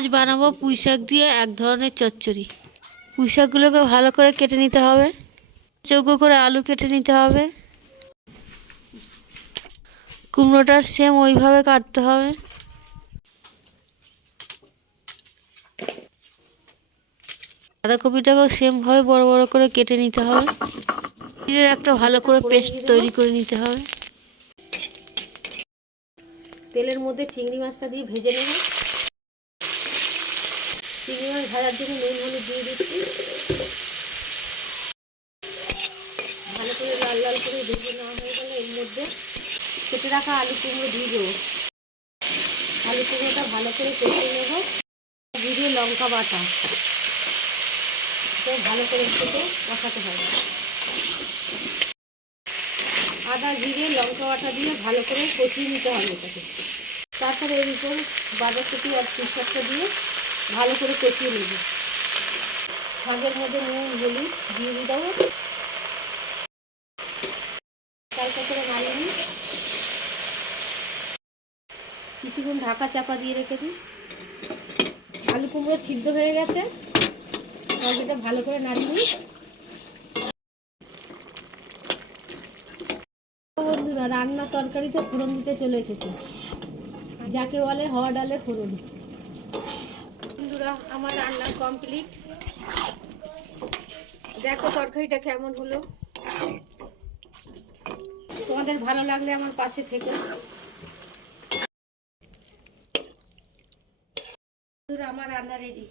আজ বানাবো পুঁই শাক দিয়ে এক ধরনের চচ্চড়ি। পুঁই শাকগুলোকে ভালো করে কেটে নিতে হবে। চৌকো করে আলু কেটে নিতে হবে। কুমড়োটার সেম ওইভাবে কাটতে হবে। বাঁধাকপিটাকেও সেমভাবে বড় বড় করে কেটে নিতে হবে। একটা ভালো করে পেস্ট তৈরি করে নিতে হবে। তেলের মধ্যে চিংড়ি মাছটা দিয়ে ভেজে নেব। চিংড়ি ভাজার জন্য নুন, হলুদ দিয়ে দিচ্ছি। ভালো করে লাল লাল করে ভেজে নেওয়া হয়ে গেলে এর মধ্যে কেটে রাখা আলু কুমড়ো দিয়ে দেবো। আলু কুমড়োটা ভালো করে কষিয়ে নেব। জিরে, লঙ্কা বাটা। ভালো করে কেটে কষাতে হবে। আদা, জিরে, লঙ্কা বাটা দিয়ে ভালো করে কষিয়ে নিতে হবে এটাকে। তারপরে এর উপর বাঁধাকপি আর পুঁইশাকটা দিয়ে ভালো করে কষিয়ে নেব। শাকের মধ্যে নুন, হলুদ দিয়ে দেবো তারপর করে নামিয়ে নিই। কিছুক্ষণ ঢাকা চাপা দিয়ে রেখে দিই। আলু কুমড়ো সিদ্ধ হয়ে গেছে। ভালো করে নাড়িয়ে নিই। বন্ধুরা, রান্না তরকারিতে ফোড়ন দিতে চলে এসেছে। যাকে বলে হওয়া ডালে ফোড়ন। বন্ধুরা, আমার রান্না কমপ্লিট দেখো তরকারিটা কেমন হলো। তোমাদের ভালো লাগলে আমার পাশে থেকে। আমার রান্না রেডি